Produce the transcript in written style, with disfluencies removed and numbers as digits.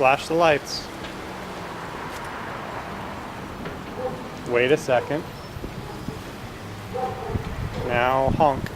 Flash the lights. Wait a second. Now honk.